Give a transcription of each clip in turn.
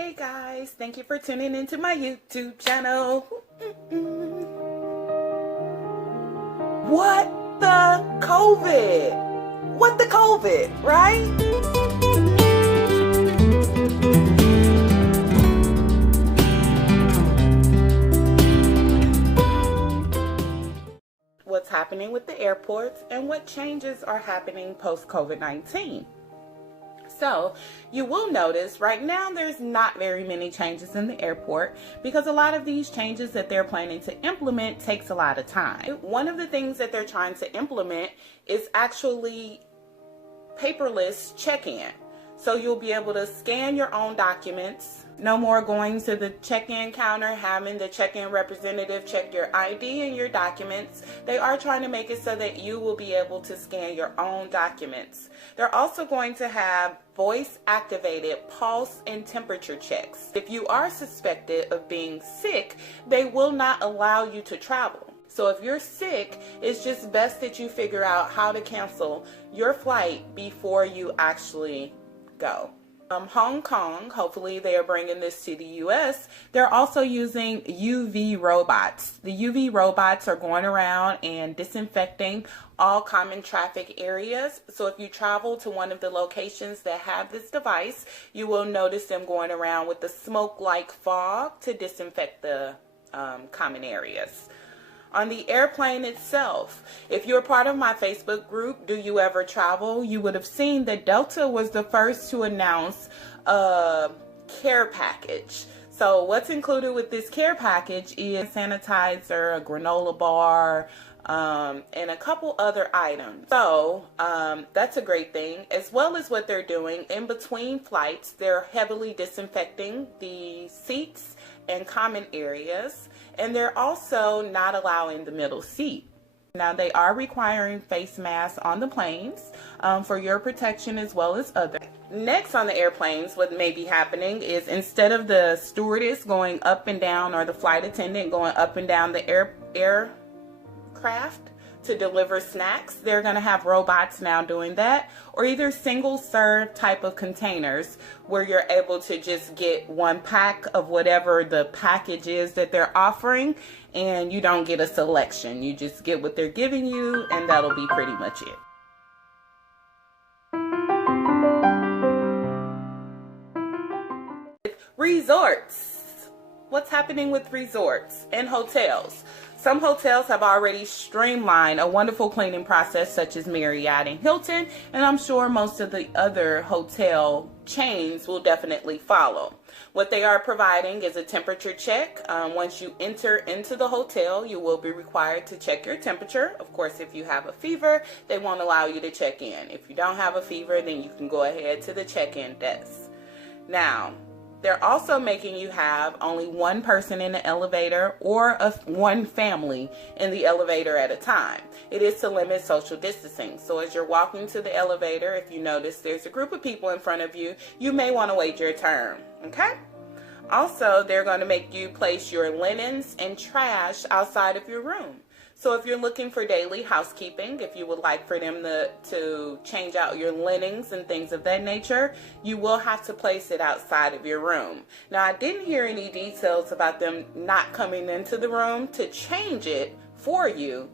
Hey guys, thank you for tuning into my YouTube channel. What the COVID? What the COVID, right? What's happening with the airports and what changes are happening post COVID-19. So you will notice right now there's not very many changes in the airport because a lot of these changes that they're planning to implement takes a lot of time. One of the things that they're trying to implement is actually paperless check-in. So you'll be able to scan your own documents. No more going to the check-in counter, having the check-in representative check your ID and your documents. They are trying to make it so that you will be able to scan your own documents. They're also going to have voice-activated pulse and temperature checks. If you are suspected of being sick, they will not allow you to travel. So if you're sick, it's just best that you figure out how to cancel your flight before you actually go. Hong Kong, hopefully they are bringing this to the US. They're also using UV robots. The UV robots are going around and disinfecting all common traffic areas. So if you travel to one of the locations that have this device, you will notice them going around with the smoke-like fog to disinfect the common areas. On the airplane itself, if you're part of my Facebook group, Do You Ever Travel, you would have seen that Delta was the first to announce a care package. So what's included with this care package is sanitizer, a granola bar, and a couple other items. So that's a great thing. As well as what they're doing in between flights, they're heavily disinfecting the seats and common areas, and they're also not allowing the middle seat. Now they are requiring face masks on the planes for your protection as well as others. Next on the airplanes, what may be happening is instead of the stewardess going up and down or the flight attendant going up and down the aircraft to deliver snacks, they're going to have robots now doing that, or either single serve type of containers where you're able to just get one pack of whatever the package is that they're offering, and you don't get a selection. You just get what they're giving you, and that'll be pretty much it. Resorts. What's happening with resorts and hotels? Some hotels have already streamlined a wonderful cleaning process such as Marriott and Hilton, and I'm sure most of the other hotel chains will definitely follow. What they are providing is a temperature check. Once you enter into the hotel, you will be required to check your temperature. Of course, if you have a fever, they won't allow you to check in. If you don't have a fever, then you can go ahead to the check-in desk. Now, they're also making you have only one person in the elevator or one family in the elevator at a time. It is to limit social distancing. So as you're walking to the elevator, if you notice there's a group of people in front of you, you may want to wait your turn. Okay? Also, they're going to make you place your linens and trash outside of your room. So if you're looking for daily housekeeping, if you would like for them to change out your linens and things of that nature, you will have to place it outside of your room. Now, I didn't hear any details about them not coming into the room to change it for you,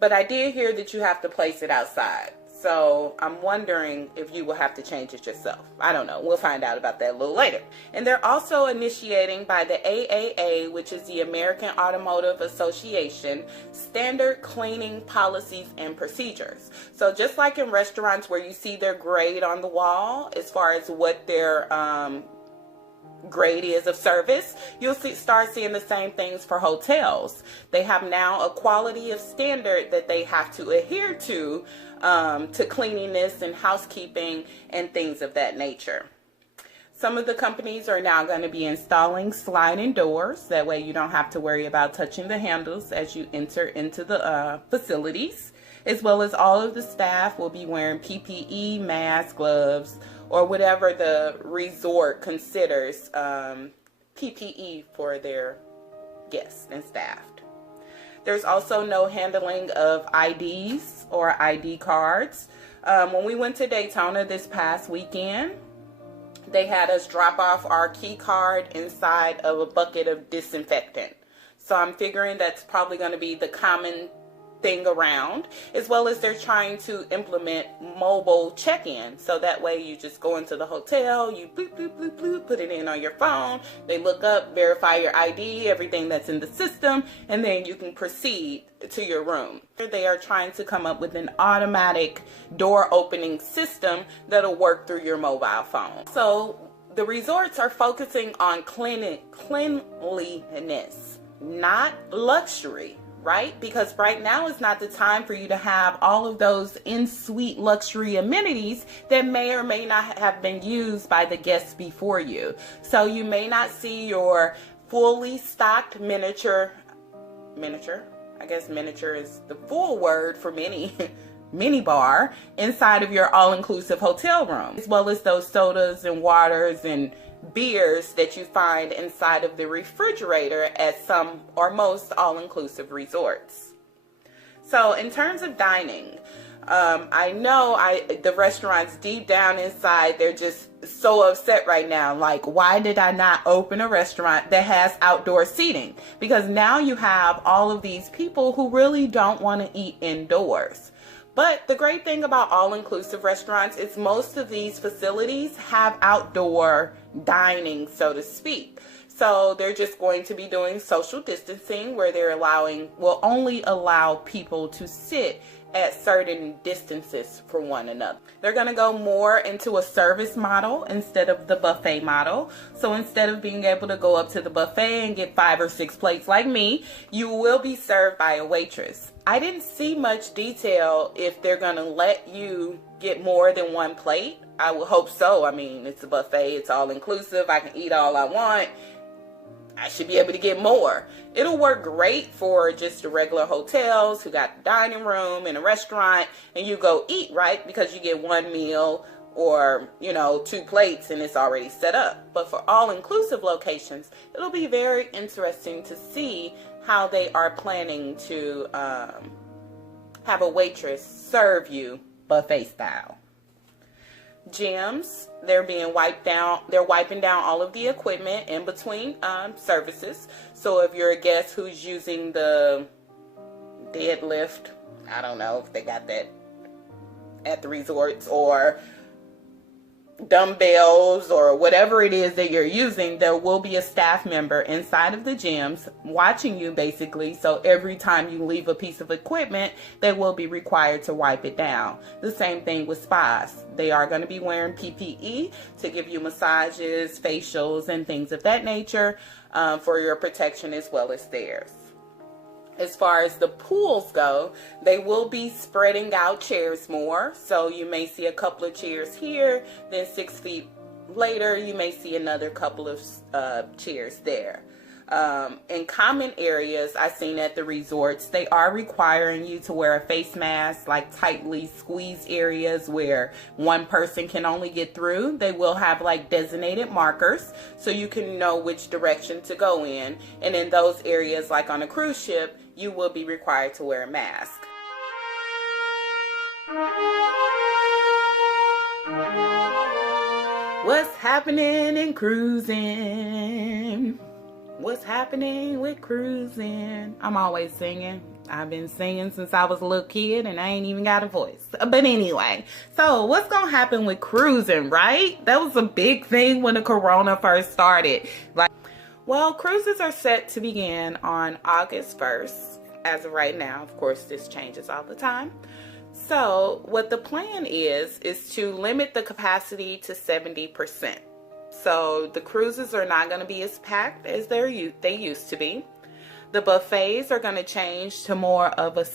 but I did hear that you have to place it outside. So I'm wondering if you will have to change it yourself. I don't know. We'll find out about that a little later. And they're also initiating by the AAA, which is the American Automotive Association, standard cleaning policies and procedures. So just like in restaurants where you see their grade on the wall as far as what their grade is of service, you'll start seeing the same things for hotels. They have now a quality of standard that they have to adhere to cleanliness and housekeeping and things of that nature. Some of the companies are now going to be installing sliding doors. That way you don't have to worry about touching the handles as you enter into the facilities. As well as all of the staff will be wearing PPE, masks, gloves, or whatever the resort considers PPE for their guests and staff. There's also no handling of IDs or ID cards. When we went to Daytona this past weekend, they had us drop off our key card inside of a bucket of disinfectant. So I'm figuring that's probably going to be the common thing around, as well as they're trying to implement mobile check-in. So that way you just go into the hotel, you bloop, bloop, bloop, bloop, put it in on your phone. They look up, verify your ID, everything that's in the system, and then you can proceed to your room. They are trying to come up with an automatic door opening system that'll work through your mobile phone. So the resorts are focusing on cleanliness, not luxury. Right? Because right now is not the time for you to have all of those in-suite luxury amenities that may or may not have been used by the guests before you. So you may not see your fully stocked miniature, I guess miniature is the full word for mini bar inside of your all-inclusive hotel room, as well as those sodas and waters and beers that you find inside of the refrigerator at some or most all-inclusive resorts. So in terms of dining, I know the restaurants deep down inside, they're just so upset right now. Like, why did I not open a restaurant that has outdoor seating? Because now you have all of these people who really don't want to eat indoors. But the great thing about all-inclusive restaurants is most of these facilities have outdoor dining, so to speak. So they're just going to be doing social distancing where they're will only allow people to sit at certain distances from one another. They're going to go more into a service model instead of the buffet model. So instead of being able to go up to the buffet and get 5 or 6 plates like me, you will be served by a waitress. I didn't see much detail if they're going to let you get more than 1 plate. I would hope so. I mean, it's a buffet, it's all inclusive. I can eat all I want. I should be able to get more. It'll work great for just the regular hotels who got the dining room and a restaurant, and you go eat, right? Because you get 1 meal or, 2 plates and it's already set up. But for all-inclusive locations, it'll be very interesting to see how they are planning to have a waitress serve you buffet style. Gyms, they're being wiped down. They're wiping down all of the equipment in between services. So if you're a guest who's using the deadlift, I don't know if they got that at the resorts, or dumbbells or whatever it is that you're using, there will be a staff member inside of the gyms watching you basically. So every time you leave a piece of equipment, they will be required to wipe it down. The same thing with spas. They are going to be wearing PPE to give you massages, facials, and things of that nature for your protection as well as theirs. As far as the pools go, they will be spreading out chairs more. So you may see a couple of chairs here, then 6 feet later, you may see another couple of chairs there. In common areas I've seen at the resorts, they are requiring you to wear a face mask, like tightly squeezed areas where one person can only get through. They will have like designated markers so you can know which direction to go in. And in those areas, like on a cruise ship, you will be required to wear a mask. What's happening in cruising? What's happening with cruising? I'm always singing. I've been singing since I was a little kid and I ain't even got a voice. But anyway, so what's going to happen with cruising, right? That was a big thing when the corona first started. Well, cruises are set to begin on August 1st. As of right now, of course, this changes all the time. So what the plan is to limit the capacity to 70%. So the cruises are not going to be as packed as they used to be. The buffets are going to change to more of a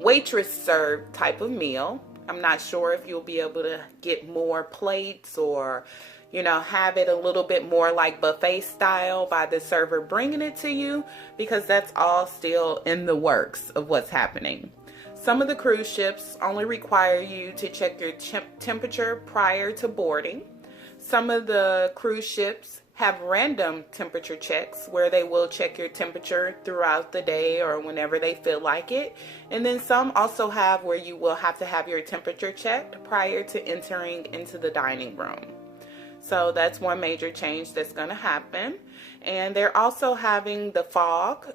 waitress serve type of meal. I'm not sure if you'll be able to get more plates or, have it a little bit more like buffet style by the server bringing it to you, because that's all still in the works of what's happening. Some of the cruise ships only require you to check your temperature prior to boarding. Some of the cruise ships have random temperature checks where they will check your temperature throughout the day or whenever they feel like it. And then some also have where you will have to have your temperature checked prior to entering into the dining room. So that's one major change that's going to happen. And they're also having the fog.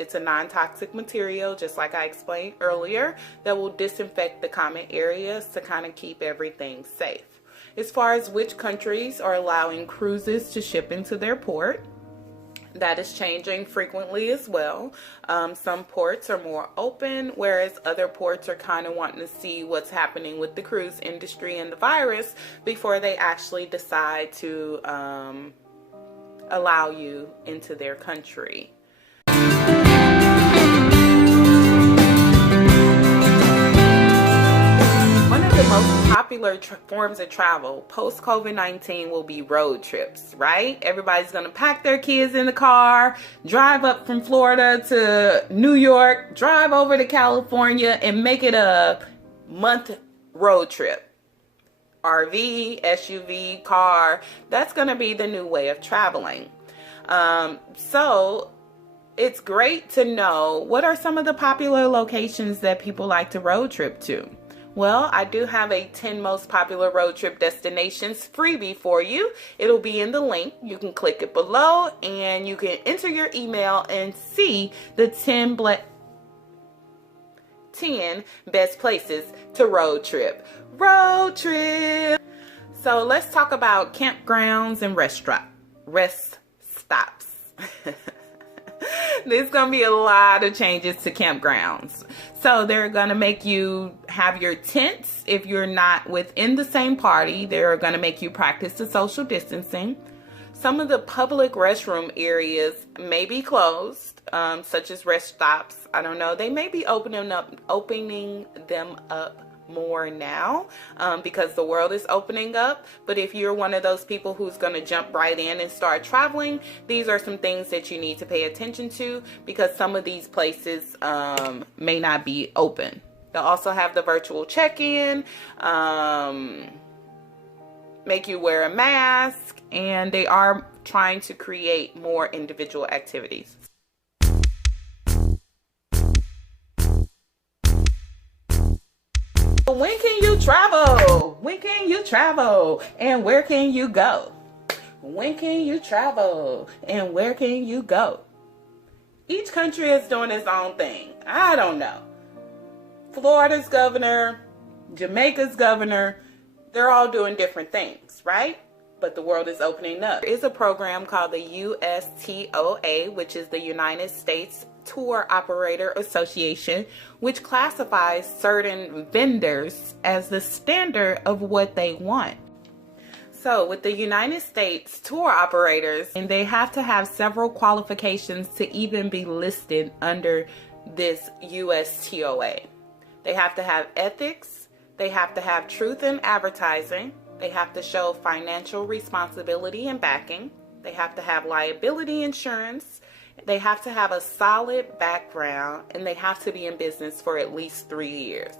It's a non-toxic material, just like I explained earlier, that will disinfect the common areas to kind of keep everything safe. As far as which countries are allowing cruises to ship into their port, that is changing frequently as well. Some ports are more open, whereas other ports are kind of wanting to see what's happening with the cruise industry and the virus before they actually decide to allow you into their country. The most popular forms of travel post COVID-19 will be road trips, right? Everybody's going to pack their kids in the car, drive up from Florida to New York, drive over to California, and make it a month road trip. RV, SUV, car, that's going to be the new way of traveling. So it's great to know what are some of the popular locations that people like to road trip to. Well, I do have a 10 most popular road trip destinations freebie for you. It'll be in the link. You can click it below and you can enter your email and see the 10 best places to road trip. Road trip! So let's talk about campgrounds and rest stops. There's going to be a lot of changes to campgrounds. So they're going to make you have your tents. If you're not within the same party, they're going to make you practice the social distancing. Some of the public restroom areas may be closed, such as rest stops. I don't know. They may be opening them up more now because the world is opening up. But if you're one of those people who's going to jump right in and start traveling, these are some things that you need to pay attention to because some of these places may not be open. They'll also have the virtual check-in, make you wear a mask, and they are trying to create more individual activities. When can you travel? When can you travel? And where can you go? When can you travel? And where can you go? Each country is doing its own thing. I don't know. Florida's governor, Jamaica's governor, they're all doing different things, right? But the world is opening up. There is a program called the USTOA, which is the United States Tour Operator Association, which classifies certain vendors as the standard of what they want. So with the United States tour operators, and they have to have several qualifications to even be listed under this USTOA. They have to have ethics, they have to have truth in advertising, they have to show financial responsibility and backing, they have to have liability insurance, they have to have a solid background, and they have to be in business for at least 3 years.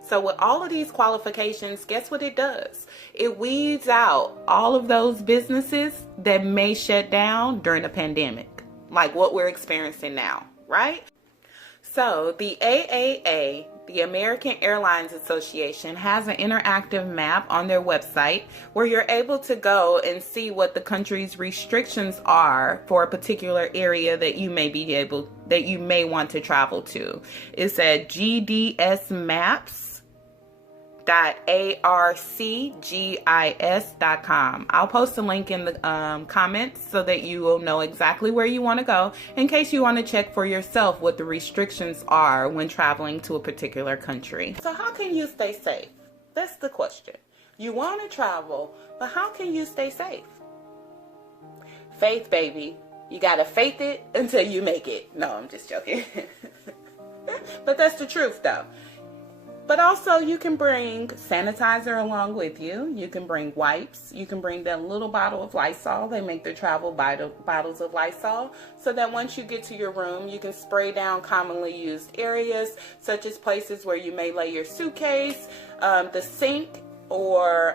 So with all of these qualifications, guess what it does? It weeds out all of those businesses that may shut down during a pandemic, like what we're experiencing now, right? So the AAA, the American Airlines Association, has an interactive map on their website where you're able to go and see what the country's restrictions are for a particular area that you may want to travel to. It's at gdsmaps.arcgis.com. I'll post a link in the comments so that you will know exactly where you want to go in case you want to check for yourself what the restrictions are when traveling to a particular country. So how can you stay safe? That's the question. You want to travel, but how can you stay safe? Faith, baby. You gotta faith it until you make it. No, I'm just joking. But that's the truth though. But also you can bring sanitizer along with you. You can bring wipes. You can bring that little bottle of Lysol. They make their travel bottles of Lysol so that once you get to your room, you can spray down commonly used areas such as places where you may lay your suitcase, the sink, or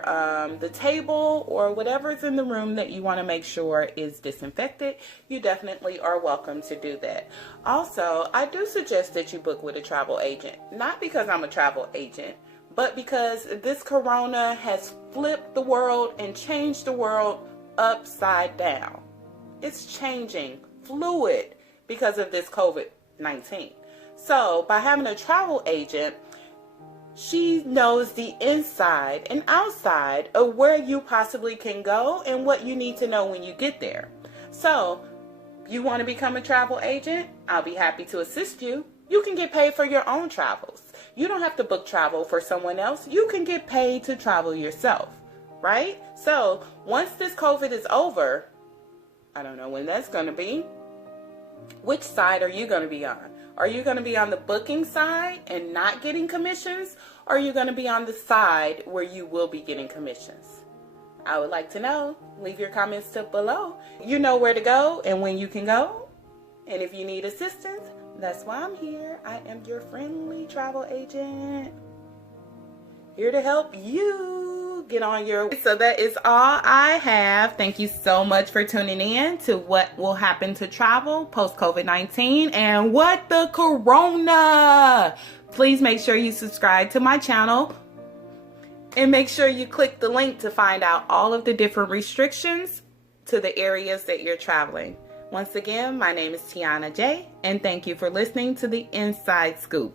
the table or whatever's in the room that you want to make sure is disinfected, you definitely are welcome to do that. Also, I do suggest that you book with a travel agent, not because I'm a travel agent, but because this corona has flipped the world and changed the world upside down. It's changing, fluid, because of this COVID-19. So by having a travel agent, she knows the inside and outside of where you possibly can go and what you need to know when you get there. So you want to become a travel agent? I'll be happy to assist you. You can get paid for your own travels. You don't have to book travel for someone else. You can get paid to travel yourself, right? So once this COVID is over, I don't know when that's going to be. Which side are you going to be on? Are you going to be on the booking side and not getting commissions? Or are you going to be on the side where you will be getting commissions? I would like to know. Leave your comments below. You know where to go and when you can go. And if you need assistance, that's why I'm here. I am your friendly travel agent. Here to help you get on your way. So that is all I have. Thank you so much for tuning in to what will happen to travel post COVID-19 and what the corona. Please make sure you subscribe to my channel and make sure you click the link to find out all of the different restrictions to the areas that you're traveling. Once again, my name is Tanniaj, and thank you for listening to the Inside Scoop.